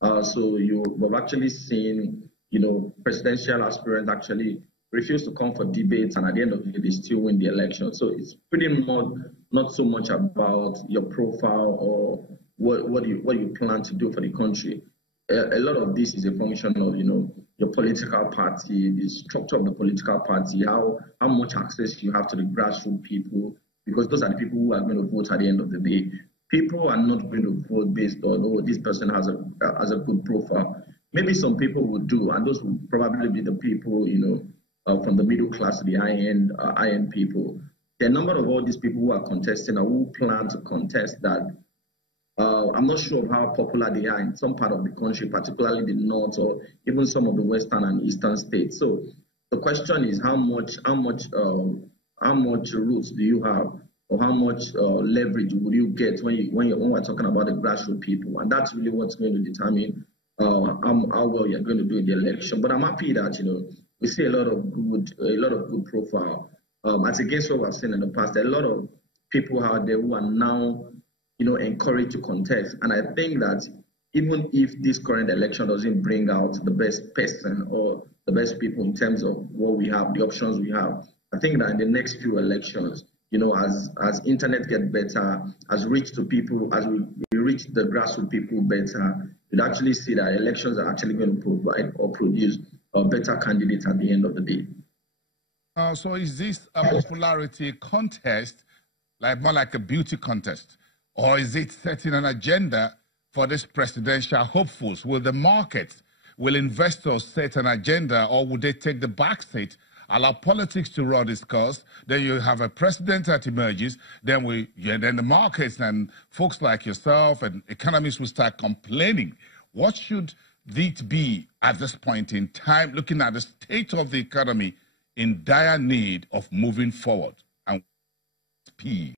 We've actually seen, presidential aspirants actually refuse to come for debates, and at the end of the day, they still win the election. So it's pretty much not so much about your profile or what you plan to do for the country. A lot of this is a function of, your political party, the structure of the political party, how much access you have to the grassroots people, because those are the people who are going to vote at the end of the day. People are not going to vote based on, oh, this person has a good profile. Maybe some people would do, and those would probably be the people, from the middle class to the high-end people. The number of all these people who are contesting or who plan to contest that, I'm not sure of how popular they are in some part of the country, particularly the north or even some of the western and eastern states. So the question is how much roots do you have, or how much leverage will you get when we're talking about the grassroots people, and that's really what's going to determine how well you're going to do in the election. But I'm happy that we see a lot of good profile. As against what we've seen in the past, there are a lot of people out there who are now encouraged to contest. And I think that even if this current election doesn't bring out the best person or the best people in terms of what we have, the options we have, I think that in the next few elections, as internet gets better, as reach to people, as we reach the grassroots people better, you'd actually see that elections are actually going to provide or produce a better candidate at the end of the day. So is this a popularity contest, more like a beauty contest? Or is it setting an agenda for this presidential hopefuls? Will the markets, will investors set an agenda, or would they take the back seat, allow politics to run its course? Then you have a president that emerges, then the markets and folks like yourself and economists will start complaining. What should it be at this point in time, looking at the state of the economy in dire need of moving forward and speed?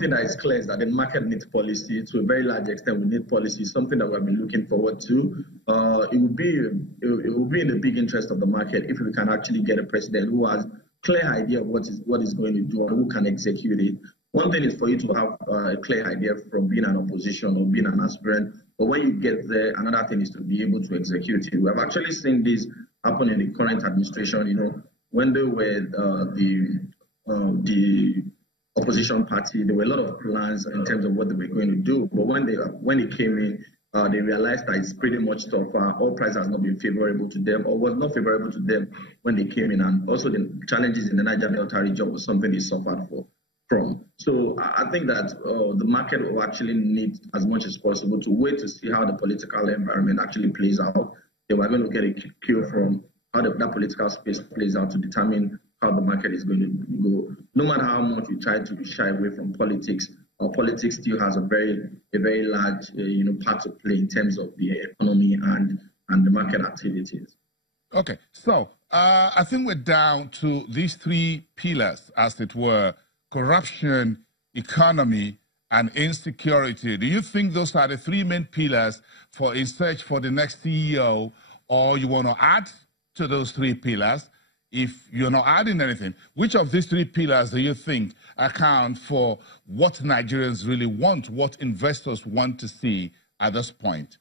Something that is clear is that the market needs policy. To a very large extent, we need policy, something that we've been looking forward to. It will be in the big interest of the market if we can actually get a president who has a clear idea of what is going to do and who can execute it. One thing is for you to have a clear idea from being an opposition or being an aspirant, but when you get there, another thing is to be able to execute it. We have actually seen this happen in the current administration. When they were the opposition party, there were a lot of plans in terms of what they were going to do. But when they came in, they realized that it's pretty much tough. Oil price has not been favorable to them, or was not favorable to them when they came in. And also the challenges in the Niger Delta region was something they suffered from. So I think that the market will actually need as much as possible to wait to see how the political environment actually plays out. They were going to get a cue from how that political space plays out to determine how the market is going to go. No matter how much you try to shy away from politics, politics still has a very large part to play in terms of the economy and the market activities. Okay, so I think we're down to these three pillars, as it were: corruption, economy, and insecurity. Do you think those are the three main pillars for a search for the next CEO, or you want to add to those three pillars? If you're not adding anything, which of these three pillars do you think account for what Nigerians really want, what investors want to see at this point?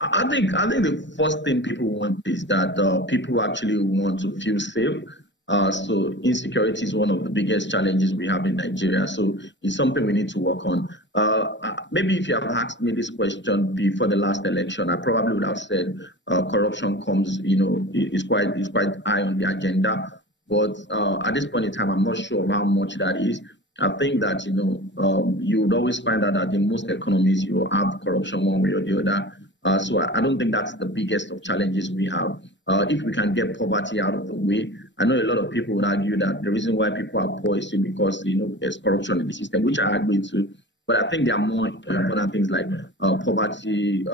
I think the first thing people want is that people actually want to feel safe. So insecurity is one of the biggest challenges we have in Nigeria. So it's something we need to work on. Maybe if you have asked me this question before the last election, I probably would have said corruption is quite high on the agenda. But at this point in time, I'm not sure how much that is. I think that you would always find out that in most economies you have corruption one way or the other. So I don't think that's the biggest of challenges we have. If we can get poverty out of the way, I know a lot of people would argue that the reason why people are poor is because there's corruption in the system, which I agree to. But I think there are more important things like poverty,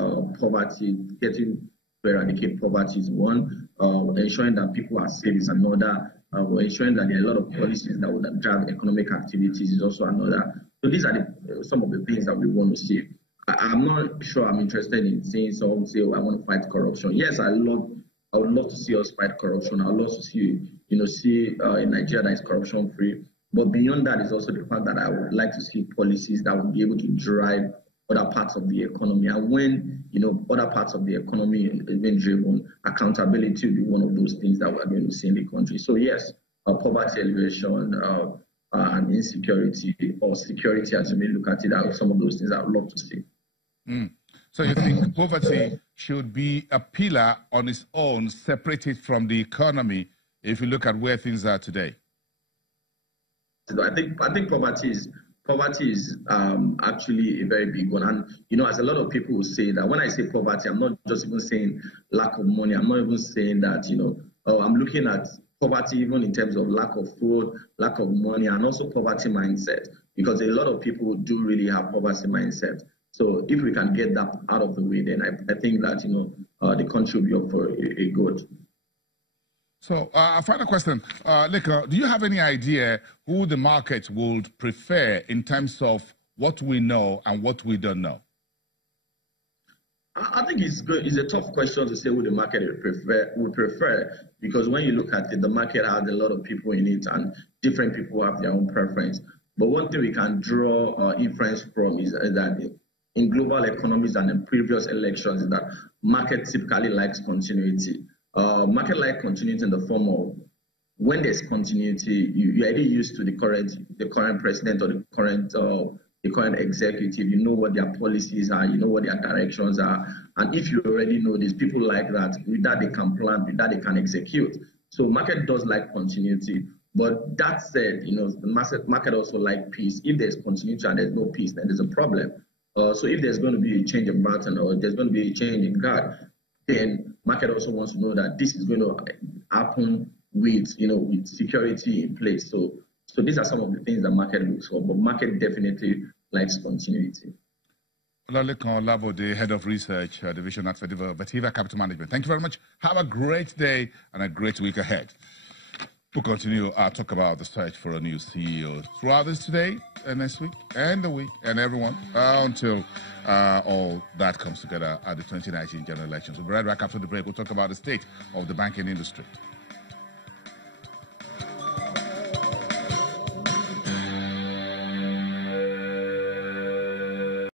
getting to eradicate poverty is one. Ensuring that people are safe is another. Ensuring that there are a lot of policies that would drive economic activities is also another. So these are some of the things that we want to see. I'm not sure I'm interested in seeing someone say, "Oh, I want to fight corruption." Yes, I would love to see us fight corruption. I would love to see, see a Nigeria that is corruption free. But beyond that is also the fact that I would like to see policies that would be able to drive other parts of the economy. And when, other parts of the economy is being driven, accountability will be one of those things that we're going to see in the country. So yes, poverty alleviation and insecurity, or security as you may look at it, are some of those things I would love to see. So you think poverty should be a pillar on its own, separated from the economy, if you look at where things are today? I think poverty is actually a very big one. And, as a lot of people will say that when I say poverty, I'm not just even saying lack of money. I'm not even saying that, I'm looking at poverty even in terms of lack of food, lack of money, and also poverty mindset, because a lot of people do really have poverty mindset. So if we can get that out of the way, then I think that, the country will be up for a good. So, final question. Leko, do you have any idea who the market would prefer in terms of what we know and what we don't know? I think it's good. It's a tough question to say who the market would prefer, because when you look at it, the market has a lot of people in it, and different people have their own preference. But one thing we can draw inference from is that in global economies and in previous elections, is that market typically likes continuity. Market like continuity in the form of, when there's continuity, you're already used to the current president or the current executive. You know what their policies are, you know what their directions are, and if you already know this, people like that. With that they can plan, with that they can execute. So market does like continuity. But that said, the market also like peace. If there's continuity and there's no peace, then there's a problem. So if there's going to be a change of pattern, or there's going to be a change in guard, then market also wants to know that this is going to happen with security in place. So these are some of the things that market looks for, but market definitely likes continuity. Olalekan Olabo, the head of research division at Vertiva Capital Management. Thank you very much. Have a great day and a great week ahead. We'll continue our talk about the search for a new CEO throughout this today and next week and the week and everyone until all that comes together at the 2019 general elections. We'll be right back after the break. We'll talk about the state of the banking industry.